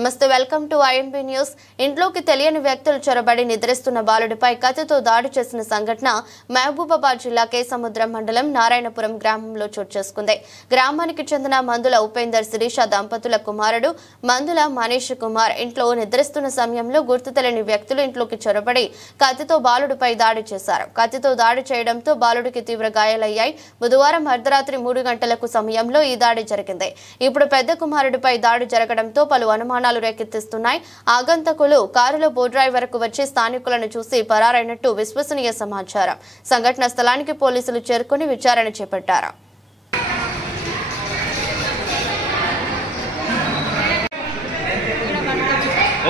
నమస్తే, welcome to IMP news. ఇంట్లోకి తెలియని వ్యక్తులు చొరబడి నిద్రిస్తున్న బాలుడిపై కత్తితో దాడి చేసిన సంఘటన మహబూబాబాద్ జిల్లా కేసముద్రం మండలం నారాయణపురం గ్రామంలో చోటు చేసుకుంది. గ్రామానికి చెందిన మందుల ఉపేందర్ శిరీష దంపతుల కుమారుడు మందుల మనీష్ కుమార్ ఇంట్లో నిద్రిస్తున్న సమయంలో గుర్తు తెలియని వ్యక్తులు ఇంట్లోకి చొరబడి కత్తితో బాలుడిపై దాడి చేశారు. కత్తితో దాడి చేయడంతో బాలుడికి తీవ్ర గాయాలయ్యాయి. బుధవారం అర్ధరాత్రి 3 గంటలకు సమయంలో ఈ దాడి జరిగింది. ఇప్పుడు పెద్ద కుమారుడిపై దాడి జరగడంతో పలు అనుమానాలు రేకెత్తిస్తున్నాయి. ఆగంతకులు కారులో బో డ్రైవర్కు వచ్చి స్థానికులను చూసి పరారైనట్టు విశ్వసనీయ సమాచారం. సంఘటన స్థలానికి పోలీసులు చేరుకుని విచారణ చేపట్టారు.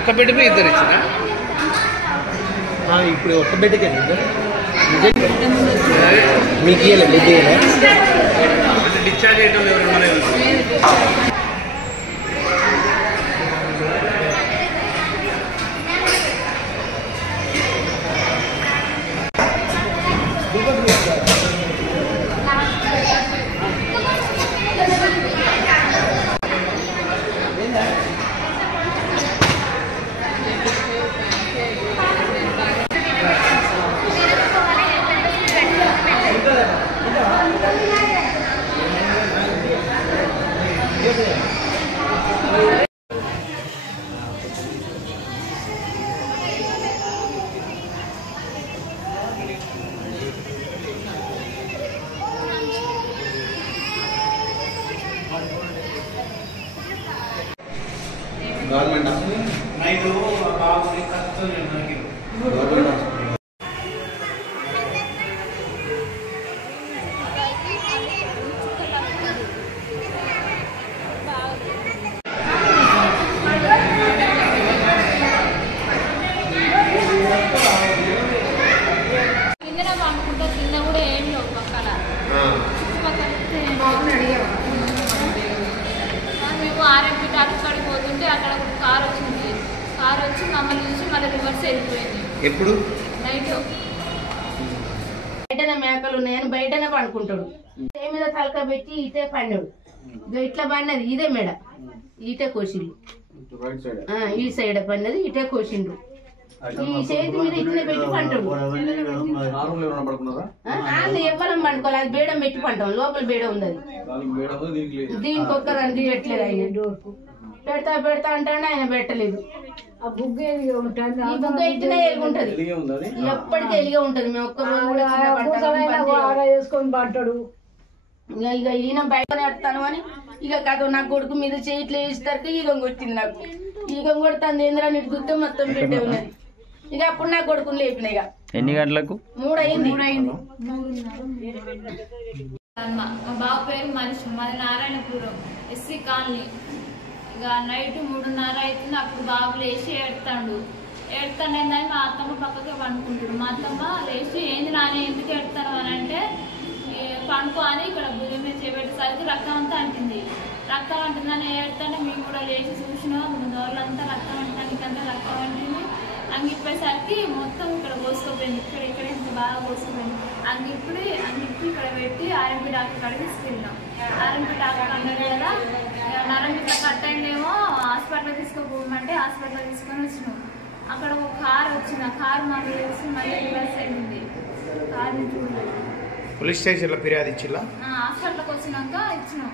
ఒక బిడ్డపై ఇద్దరు ఇచ్చిన ఇప్పుడు ఒక్క బిడ్డకే మీకు డిశ్చార్జ్ చేయడం ఎవరు గవర్నమెంట్ నైట్ బాబుని కత్తితో గవర్నమెంట్ ఆర్ఎంపీ డాక్టర్ కాడికి పోతుంటే అక్కడ ఒక కార్ వచ్చింది. కార్ వచ్చి మమ్మల్ని చూసి మళ్ళీ రివర్స్ వెళ్ళిపోయింది. ఎప్పుడు నైట్ బయటనే మేకలు ఉన్నాయని బయటనే పండుకుంటాడు. మీద తలక పెట్టి ఈటే పండాడు. ఇట్లా పడినది ఇదే మేడ ఈటే కోసిండు. ఈ సైడ్ పడినది ఇటే కోసిండు. ఈ చేతి మీద ఇట్లా పెట్టి పంటాడు. ఎవ్వరం పండుకోవాలి. అది బేడం పెట్టి పంటాం. లోపల బేడ ఉంది. అది దీనికి ఒక్కదాన్ని తీయట్లేదు. ఆయన పెడతా పెడతా అంటాడు. ఆయన పెట్టలేదు. ఈ బుగ్గ ఇట్లా ఎలుగుంటది. ఎప్పటికీ ఎలిగే ఉంటది. మేము ఒక్క రోజు కూడా వేసుకొని పంటాడు. ఇక ఈయన బయట ఎడతాను అని ఇక కథ నా కొడుకు మీద చేయిట్లు వేస్తారు. ఈగం కొట్టింది. నాకు ఈగం కొడుతుంది. ఏంద్రా నీటి గుర్తు మొత్తం పెట్టే ఉన్నది. ఇక అప్పుడు నా కొడుకుని లేపిన. ఇక ఎన్ని గంటలకు 3 అయింది. మా బాబు పేరు మనిషి, మాది నారాయణపురం ఎస్సీ కాలనీ. ఇక నైట్ 3:30 అవుతుంది. అప్పుడు బాబు లేచి ఏడతాడు. ఏడతాడేందని మా అత్తమ్మ పక్కకే పండుకుంటాడు. మా అత్తమ్మ లేచి ఏంది నాన్న ఎందుకు ఏడతాను అని అంటే పండుకో అని ఇక్కడ భుజం మీద చేపెట్టేసరికి రక్తం అంతా అంటుంది. రక్తం అంటుందని ఏడతానే మేము కూడా లేచి చూసినాం. నోళ్ళంతా రక్తం అంటానికంతా రక్తం అంటుంది. అంగిప్పేసరికి మొత్తం ఇక్కడ కోసుకోపోయింది. ఇక్కడ ఇంత బాగా కోసుకోపోయింది. అంగిప్పి ఇక్కడ పెట్టి ఆర్ఎంపీ డాక్టర్ కాడికి తీసుకెళ్ళినాం. ఆర్ఎంపీ డాక్టర్ అన్నారు కదా నరం ఇట్లా కట్ అయిందేమో హాస్పిటల్ తీసుకోపోమంటే హాస్పిటల్ తీసుకొని వచ్చినాం. అక్కడ ఒక కార్ వచ్చింది. ఆ కారు మాకు తెలిసి మళ్ళీ రివర్స్ అయింది. కార్ చూడలేదు. పోలీస్ స్టేషన్లో ఫిర్యాదు ఇచ్చిలా హాస్పిటల్కి వచ్చినాక ఇచ్చినాం.